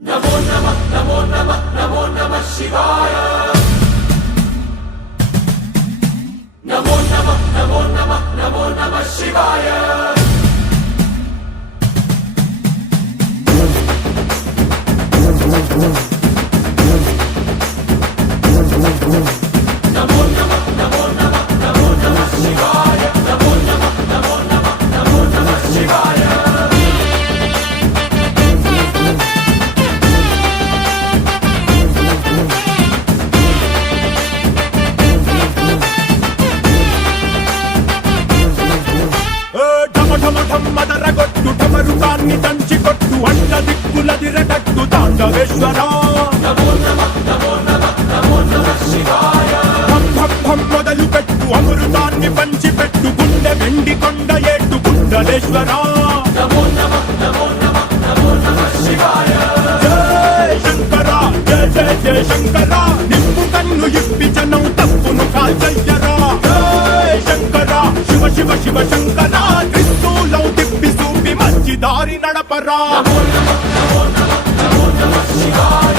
नमो नमः नमो नमः नमो नमः शिवाय नमो नमः नमो नमः नमो नमः शिवाय नमो नमः नमो नमः नमो नमः शिवाय नमो नमः नमो नमः नमो नमः शिवाय మదరగొట్టు ఢమరుకాన్ని దంచి కొట్టు అన్న దిక్కులదిరగట్టు తాండవేశ్వర नमो नमः नमो नमः नमो नमः शिवाय భం భం భం మొదలు పెట్టు అమృతాన్ని పంచి పెట్టు గుండె వెండి కొండ ఏట్టు కుండలేశ్వర नमो नमः नमो नमः नमो नमः शिवाय జయ శంకర జయ జయ జయ శంకర నిప్పు కన్ను ఇప్పి జనం తప్పును కాల్చయ్యరా జయ శంకర శివ శివ శివ శంకర త్రిశూలం తిప్పి చూపి మంచి దారి నడపరా नमो नमः नमो नमः नमो नमः शिवाय